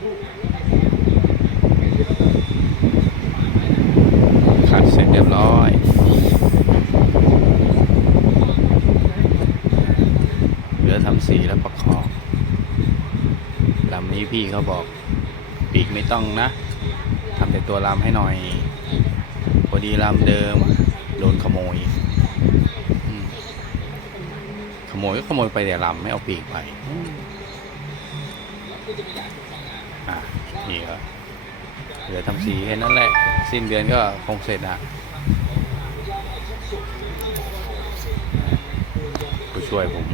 ขัดเสร็จเรียบร้อยเหลือทำสีแล้วประกอบลำนี้พี่เขาบอกปีกไม่ต้องนะทำแต่ตัวลำให้หน่อยพอดีลำเดิมโดนขโมยขโมยก็ขโมยไปแต่ลำไม่เอาปีกไป อะนี่ก็เหลือทำสีแค่นั้นแหละ สิ้นเดือนก็คงเสร็จอะผู้ช่วยผม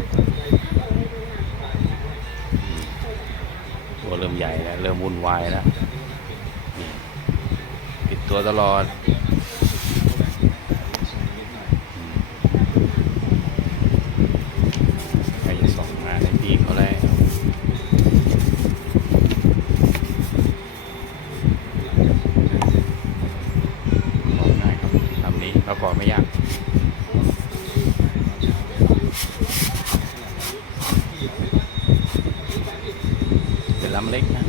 ตัวเริ่มใหญ่แล้ว เริ่มวุ่นวายแล้ว นี่ ปิดตัวตลอดอืมใครจะส่งงานให้พี่เขาแล้วบอกง่ายครับ ทำนี้ประกอไม่ยากเป็นลำเล็กนะ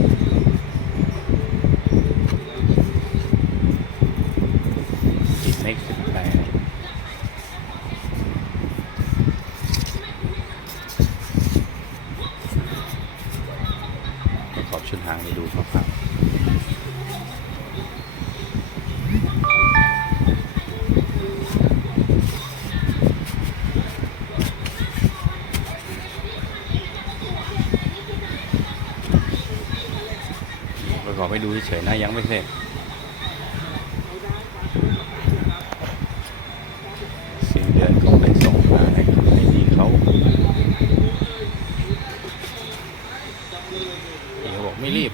จิตเล็กขึ้นไปประกอบชุดหางให้ดูคร่าวๆ ประกอบให้ดูเฉยๆนะยังไม่เสร็จสิ้นเดือนคงได้ส่งมาให้ให้พี่เขาพี่เขาบอกไม่รีบ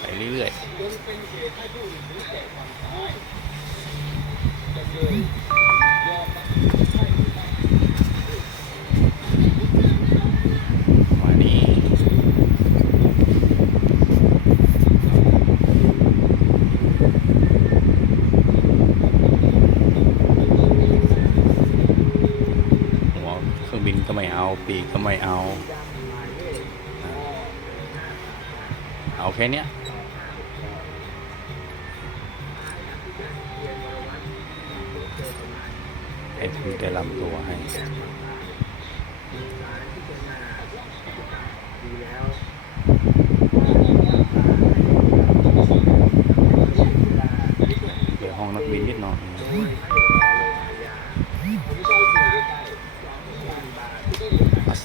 ไปเรื่อยๆมานี่หัวเครื่องบินก็ไม่เอา ปีกก็ไม่เอา เอาแค่นี้ยให้ถือแต่ลำตัวให้เดี๋ยวห้องนักบินนิดหน่อย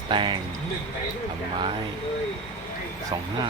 แตงทำไม้สองห้า